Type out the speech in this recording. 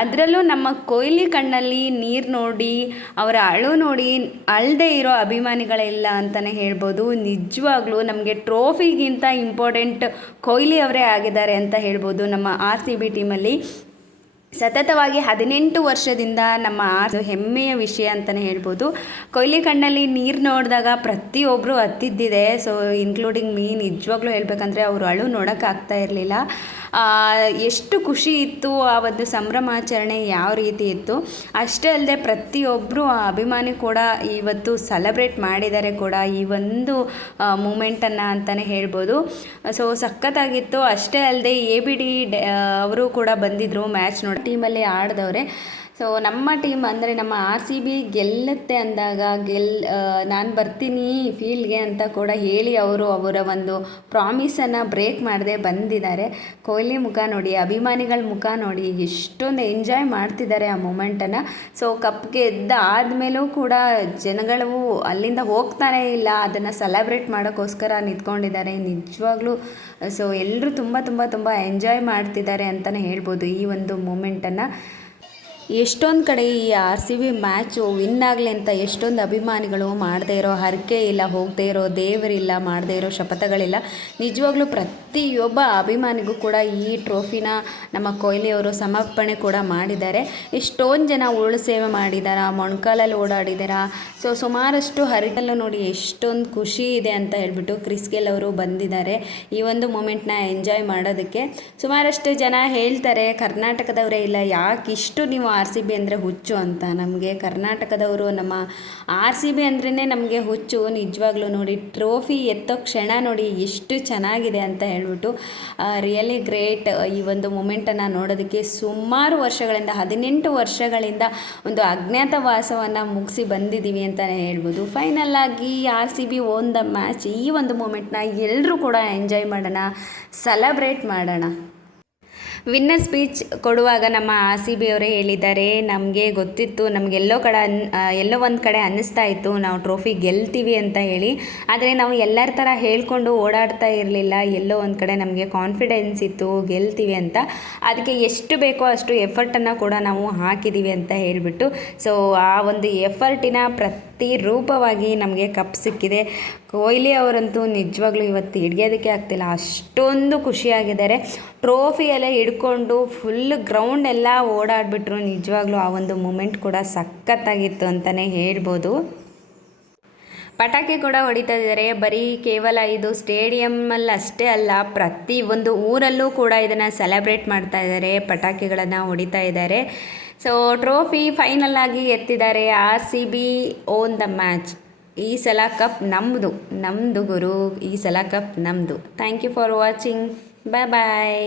ಅದರಲ್ಲೂ ನಮ್ಮ ಕೊಹ್ಲಿ ಕಣ್ಣಲ್ಲಿ ನೀರು ನೋಡಿ, ಅವರ ಅಳು ನೋಡಿ ಅಳದೇ ಇರೋ ಅಭಿಮಾನಿಗಳಿಲ್ಲ ಅಂತಲೇ ಹೇಳ್ಬೋದು. ನಿಜವಾಗ್ಲೂ ನಮಗೆ ಟ್ರೋಫಿಗಿಂತ ಇಂಪಾರ್ಟೆಂಟ್ ಕೊಹ್ಲಿ ಅವರೇ ಆಗಿದ್ದಾರೆ ಅಂತ ಹೇಳ್ಬೋದು ನಮ್ಮ ಆರ್ ಸಿ ಬಿ ಟೀಮಲ್ಲಿ. ಸತತವಾಗಿ ಹದಿನೆಂಟು ವರ್ಷದಿಂದ ನಮ್ಮ ಹೆಮ್ಮೆಯ ವಿಷಯ ಅಂತಲೇ ಹೇಳ್ಬೋದು. ಕೊಹ್ಲಿ ಕಣ್ಣಲ್ಲಿ ನೀರು ನೋಡಿದಾಗ ಪ್ರತಿಯೊಬ್ಬರು ಹತ್ತಿದ್ದಿದೆ. ಸೊ ಇನ್ಕ್ಲೂಡಿಂಗ್ ಮೀ ನಿಜವಾಗ್ಲೂ ಹೇಳಬೇಕಂದ್ರೆ ಅವರು ಅಳು ನೋಡೋಕ್ಕಾಗ್ತಾ ಇರಲಿಲ್ಲ. ಎಷ್ಟು ಖುಷಿ ಇತ್ತು ಆ ಒಂದು ಸಂಭ್ರಮಾಚರಣೆ ಯಾವ ರೀತಿ ಇತ್ತು? ಅಷ್ಟೇ ಅಲ್ಲದೆ ಪ್ರತಿಯೊಬ್ಬರು ಅಭಿಮಾನಿ ಕೂಡ ಇವತ್ತು ಸೆಲೆಬ್ರೇಟ್ ಮಾಡಿದ್ದಾರೆ ಕೂಡ ಈ ಒಂದು ಮೂಮೆಂಟನ್ನು ಅಂತಲೇ ಹೇಳ್ಬೋದು. ಸೊ ಸಖತ್ತಾಗಿತ್ತು. ಅಷ್ಟೇ ಅಲ್ಲದೆ ಎ ಬಿ ಡಿ ಅವರು ಕೂಡ ಬಂದಿದ್ದರು ಮ್ಯಾಚ್ ನೋಡಿ. ಟೀಮಲ್ಲಿ ಆಡಿದವ್ರೆ. ಸೊ ನಮ್ಮ ಟೀಮ್ ಅಂದರೆ ನಮ್ಮ ಆರ್ ಸಿ ಬಿ ಗೆಲ್ಲುತ್ತೆ ಅಂದಾಗ ಗೆಲ್ ನಾನು ಬರ್ತೀನಿ ಫೀಲ್ಡ್ಗೆ ಅಂತ ಕೂಡ ಹೇಳಿ ಅವರು ಅವರ ಒಂದು ಪ್ರಾಮಿಸನ್ನು ಬ್ರೇಕ್ ಮಾಡದೆ ಬಂದಿದ್ದಾರೆ. ಕೊಹ್ಲಿ ಮುಖ ನೋಡಿ, ಅಭಿಮಾನಿಗಳ ಮುಖ ನೋಡಿ ಎಷ್ಟೊಂದು ಎಂಜಾಯ್ ಮಾಡ್ತಿದ್ದಾರೆ ಆ ಮೂಮೆಂಟನ್ನು ಸೊ ಕಪ್ ಗೆದ್ದ ಆದಮೇಲೂ ಕೂಡ ಜನಗಳು ಅಲ್ಲಿಂದ ಹೋಗ್ತಾನೆ ಇಲ್ಲ, ಅದನ್ನು ಸೆಲೆಬ್ರೇಟ್ ಮಾಡೋಕ್ಕೋಸ್ಕರ ನಿಂತ್ಕೊಂಡಿದ್ದಾರೆ. ನಿಜವಾಗ್ಲೂ ಸೊ ಎಲ್ಲರೂ ತುಂಬ ತುಂಬ ತುಂಬ ಎಂಜಾಯ್ ಮಾಡ್ತಿದ್ದಾರೆ ಅಂತಲೇ ಹೇಳ್ಬೋದು ಈ ಒಂದು ಮೂಮೆಂಟನ್ನು ಎಷ್ಟೊಂದು ಕಡೆ ಈ R C B match win ಆಗಲಿ ಅಂತ ಎಷ್ಟೊಂದು ಅಭಿಮಾನಿಗಳು ಮಾಡದೇ ಇರೋ ಹರಕೆ ಇಲ್ಲ, ಹೋಗದೇ ಇರೋ ದೇವರಿಲ್ಲ ಮಾಡದೇ ಇರೋ ಶಪಥಗಳಿಲ್ಲ ನಿಜವಾಗ್ಲೂ ಪ್ರತಿಯೊಬ್ಬ ಅಭಿಮಾನಿಗೂ ಕೂಡ ಈ ಟ್ರೋಫಿನ ನಮ್ಮ ಕೊಹ್ಲಿಯವರು ಸಮರ್ಪಣೆ ಕೂಡ ಮಾಡಿದ್ದಾರೆ. ಎಷ್ಟೊಂದು ಜನ ಉರುಳು ಸೇವೆ ಮಾಡಿದಾರ, ಮೊಣಕಾಲಲ್ಲಿ ಓಡಾಡಿದಾರ. ಸೊ, ಸುಮಾರಷ್ಟು ಹರಿಕಲ್ಲು ನೋಡಿ ಎಷ್ಟೊಂದು ಖುಷಿ ಇದೆ ಅಂತ ಹೇಳ್ಬಿಟ್ಟು ಕ್ರಿಸ್ ಗೆಲ್ ಅವರು ಬಂದಿದ್ದಾರೆ ಈ ಒಂದು ಮೂಮೆಂಟ್ನ ಎಂಜಾಯ್ ಮಾಡೋದಕ್ಕೆ. ಸುಮಾರಷ್ಟು ಜನ ಹೇಳ್ತಾರೆ, ಕರ್ನಾಟಕದವರೇ ಇಲ್ಲ ಯಾಕೆ ಇಷ್ಟು ನೀವು ಆರ್ ಸಿ ಬಿ ಅಂದರೆ ಹುಚ್ಚು ಅಂತ. ನಮಗೆ ಕರ್ನಾಟಕದವರು ನಮ್ಮ ಆರ್ ಸಿ ಬಿ ಅಂದ್ರೇ ನಮಗೆ ಹುಚ್ಚು. ನಿಜವಾಗ್ಲೂ ನೋಡಿ, ಟ್ರೋಫಿ ಎತ್ತೋ ಕ್ಷಣ ನೋಡಿ ಎಷ್ಟು ಚೆನ್ನಾಗಿದೆ ಅಂತ ಹೇಳ್ಬಿಟ್ಟು ರಿಯಲಿ ಗ್ರೇಟ್ ಈ ಒಂದು ಮೂಮೆಂಟನ್ನು ನೋಡೋದಕ್ಕೆ ಸುಮಾರು ವರ್ಷಗಳಿಂದ, ಹದಿನೆಂಟು ವರ್ಷಗಳಿಂದ ಒಂದು ಅಜ್ಞಾತವಾಸವನ್ನು ಮುಗಿಸಿ ಬಂದಿದ್ದೀವಿ ಅಂತಲೇ ಹೇಳ್ಬೋದು. ಫೈನಲ್ ಆಗಿ R C B won the match ಈ ಒಂದು ಮೂಮೆಂಟ್ನ ಎಲ್ಲರೂ ಕೂಡ ಎಂಜಾಯ್ ಮಾಡೋಣ ಸೆಲೆಬ್ರೇಟ್ ಮಾಡೋಣ. ವಿನ್ನರ್ ಸ್ಪೀಚ್ ಕೊಡುವಾಗ ನಮ್ಮ ಆರ್ ಸಿ ಬಿ ಅವರೇ ಹೇಳಿದ್ದಾರೆ, ನಮಗೆ ಗೊತ್ತಿತ್ತು ನಮಗೆಲ್ಲೋ ಕಡೆ ಅನ್ ಎಲ್ಲೋ ಒಂದು ಕಡೆ ಅನ್ನಿಸ್ತಾ ಇತ್ತು, ನಾವು ಟ್ರೋಫಿ ಗೆಲ್ತೀವಿ ಅಂತ ಹೇಳಿ. ಆದರೆ ನಾವು ಎಲ್ಲರ ಥರ ಹೇಳ್ಕೊಂಡು ಓಡಾಡ್ತಾ ಇರಲಿಲ್ಲ, ಎಲ್ಲೋ ಒಂದು ಕಡೆ ನಮಗೆ ಕಾನ್ಫಿಡೆನ್ಸ್ ಇತ್ತು, ಗೆಲ್ತೀವಿ ಅಂತ. ಅದಕ್ಕೆ ಎಷ್ಟು ಬೇಕೋ ಅಷ್ಟು ಎಫರ್ಟನ್ನು ಕೂಡ ನಾವು ಹಾಕಿದ್ದೀವಿ ಅಂತ ಹೇಳಿಬಿಟ್ಟು. ಸೊ ಆ ಒಂದು ಎಫರ್ಟಿನ ಪ್ರತಿ ರೂಪವಾಗಿ ನಮಗೆ ಕಪ್ ಸಿಕ್ಕಿದೆ. ಕೊಹ್ಲಿ ಅವರಂತೂ ನಿಜವಾಗ್ಲೂ ಇವತ್ತು ಹಿಡಿಯೋದಕ್ಕೆ ಆಗ್ತಿಲ್ಲ. ಅಷ್ಟೊಂದು ಖುಷಿಯಾಗಿದ್ದಾರೆ. ಟ್ರೋಫಿಯೆಲ್ಲ ಹಿಡ್ಕೊಂಡು ಫುಲ್ ಗ್ರೌಂಡ್ ಎಲ್ಲ ಓಡಾಡಿಬಿಟ್ರು. ನಿಜವಾಗ್ಲೂ ಆ ಒಂದು ಮೂಮೆಂಟ್ ಕೂಡ ಸಖತ್ತಾಗಿತ್ತು ಅಂತಲೇ ಹೇಳ್ಬೋದು. ಪಟಾಕಿ ಕೂಡ ಹೊಡಿತಾ ಇದ್ದಾರೆ ಬರೀ ಕೇವಲ ಇದು ಸ್ಟೇಡಿಯಮ್ಮಲ್ಲಿ ಅಷ್ಟೇ ಅಲ್ಲ, ಪ್ರತಿ ಒಂದು ಊರಲ್ಲೂ ಕೂಡ ಇದನ್ನು ಸೆಲೆಬ್ರೇಟ್ ಮಾಡ್ತಾ ಇದ್ದಾರೆ ಪಟಾಕಿಗಳನ್ನು ಹೊಡಿತಾ ಇದ್ದಾರೆ ಸೊ ಟ್ರೋಫಿ ಫೈನಲ್ ಆಗಿ ಎತ್ತಿದ್ದಾರೆ R C B won the match ಈ ಸಲ ಕಪ್ ನಮ್ಮದು ನಮ್ಮದು ಗುರು, ಈ ಸಲ ಕಪ್ ನಮ್ಮದು thank you for watching bye bye